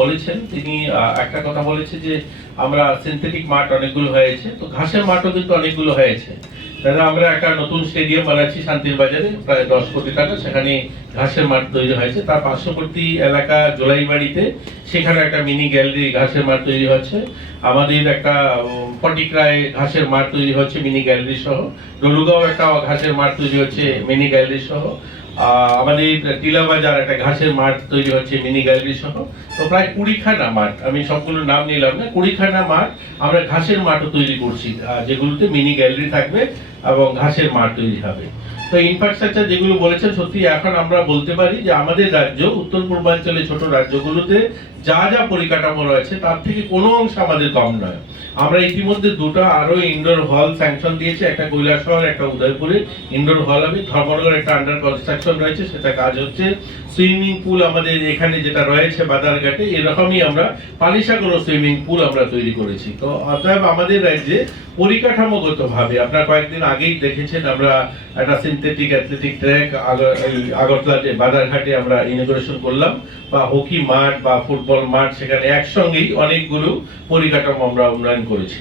বলেছেন তিনি একটা কথা বলেছে যে আমরা সিনথেটিক মাঠ অনেকগুলো হয়েছে, তো ঘাসের মাঠও কিন্তু অনেকগুলো হয়েছে। তাহলে আমরা একটা নতুন স্টেডিয়াম বানাচ্ছি শান্তির বাজারে প্রায় 10 কোটি টাকা, সেখানে ঘাসের মাঠ তৈরি হয়েছে। তার পার্শ্ববর্তী এলাকা জোলাইবাড়িতে সেখানে একটা মিনি গ্যালারি ঘাসের মাঠ তৈরি হচ্ছে। আমাদের একটা পটিকরায় ঘাসের মাঠ তৈরি হচ্ছে মিনি গ্যালারি সহ। ডলুগাঁও একটা ঘাসের মাঠ তৈরি হচ্ছে মিনি গ্যালারি সহ। আমাদের টিলাবাজার একটা ঘাসের মাঠ তৈরি হচ্ছে মিনি গ্যালারি সহ। তো প্রায় 20খানা মাঠ, আমি সবগুলো নাম নিলাম না, 20খানা মাঠ আমরা ঘাসের মাঠও তৈরি করছি, যেগুলোতে মিনি গ্যালারি থাকবে এবং ঘাসের মাঠ তৈরি হবে। তো ইনফ্রাস্ট্রাকচার যেগুলো বলেছেন, সত্যি এখন আমরা বলতে পারি যে আমাদের রাজ্য উত্তর পূর্বাঞ্চলে ছোট রাজ্যগুলোতে যা যা পরিকাঠামো রয়েছে তার থেকে কোনো অংশ আমাদের কম নয়। আমরা ইতিমধ্যে দুটো আরো ইনডোর হল স্যাংশন দিয়েছি, একটা কৈলাসহর, একটা উদয়পুরে ইনডোর হল হবে। ধর্মনগর একটা আন্ডার কনস্ট্রাকশন রয়েছে, সেটা কাজ হচ্ছে। সুইমিং পুল আমাদের এখানে যেটা রয়েছে বাদারঘাটে, এরকমই আমরা পালিশাগর সুইমিং পুল আমরা তৈরি করেছি। তো অতএব আমাদের রাজ্যে পরিকাঠামোগত ভাবে আপনারা কয়েকদিন আগেই দেখেছেন আমরা একটা সিনথেটিক অ্যাথলেটিক ট্র্যাক আগরতলাতে বাদারঘাটে আমরা ইনোগ্রেশন করলাম, বা হকি মাঠ বা ফুটবল মাঠ, সেখানে একসঙ্গেই অনেকগুলো পরিকাঠামো আমরা উন্নয়ন করেছি।